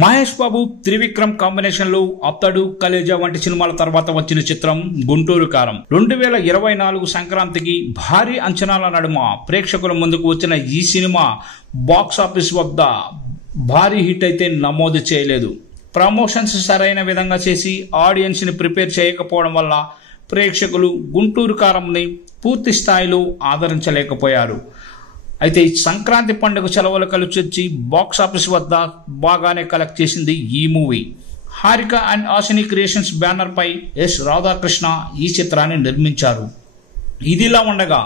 Mahesh Babu Trivikram combination లో అత్తడు కలేజా వంటి సినిమాల తర్వాత వచ్చిన చిత్రం గుంటూరు కారం 2024 సంక్రాంతికి భారీ అంచనాల నడుమ ప్రేక్షకుల ముందుకు వచ్చిన ఈ సినిమా బాక్స్ ఆఫీస్ వద్ద భారీ హిట్ అయితే నమోదు చేయలేదు. ప్రమోషన్స్ సరైన విధంగా చేసి ఆడియన్స్ ని ప్రిపేర్ చేయకపోవడం వల్ల ప్రేక్షకులు గుంటూరు కారంని పూర్తి స్థాయిలో ఆదరించలేకపోయారు. అయితే సంక్రాంతి పండుగ సెలవులు కలిసి వచ్చి బాక్స్ ఆఫీస్ వద్ద బాగానే కలెక్ట్ చేసింది ఈ movie. Haarika and Hassine Creations banner పై ఎస్ రాధాకృష్ణ ఈ చిత్రాన్ని నిర్మించారు. ఇదిలా ఉండగా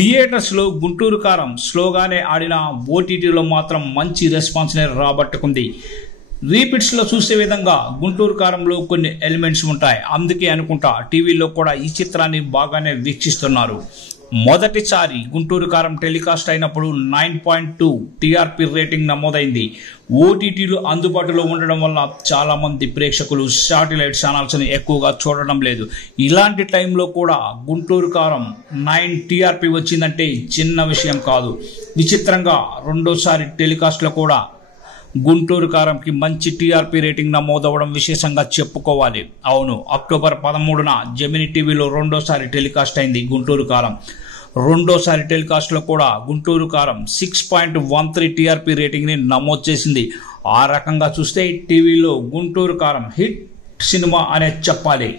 థియేటర్స్ లో గుంటూరు కారం స్లోగానే ఆడిన ఓటీటీలో మాత్రం మంచి రెస్పాన్స్ ని రాబట్టుకుంది. రీపిట్స్ లో చూసే విధంగా గుంటూరు కారంలో కొన్ని ఎలిమెంట్స్ ఉంటాయి. అందుకే అనుకుంటా టీవీలో కూడా ఈ చిత్రాన్ని బాగానే వీక్షిస్తున్నారు. మొదటిసారి గుంటూరు కారం టెలికాస్ట్ అయినప్పుడు 9.2 టీఆర్పీ రేటింగ్ నమోదైంది. ఓటీటీలు అందుబాటులో ఉండడం వల్ల చాలా మంది ప్రేక్షకులు శాటిలైట్ ఛానల్స్ ని ఎక్కువగా చూడడం లేదు. ఇలాంటి టైంలో కూడా గుంటూరు కారం 9 టీఆర్పీ వచ్చిందంటే చిన్న విషయం కాదు. విచిత్రంగా రెండోసారి టెలికాస్ట్ లో కూడా గుంటూరు కారంకి మంచి టీఆర్పీ రేటింగ్ నమోదవడం విశేషంగా చెప్పుకోవాలి. అవును, అక్టోబర్ 13న జెమిని టీవీలో రెండోసారి టెలికాస్ట్ అయింది గుంటూరు కారం. రెండోసారి టెలికాస్ట్ లో కూడా గుంటూరు కారం 6.13 టీఆర్పీ రేటింగ్ ని నమోదు చేసింది. ఆ రకంగా చూస్తే టీవీలో గుంటూరు కారం హిట్ సినిమా అనే చెప్పాలి.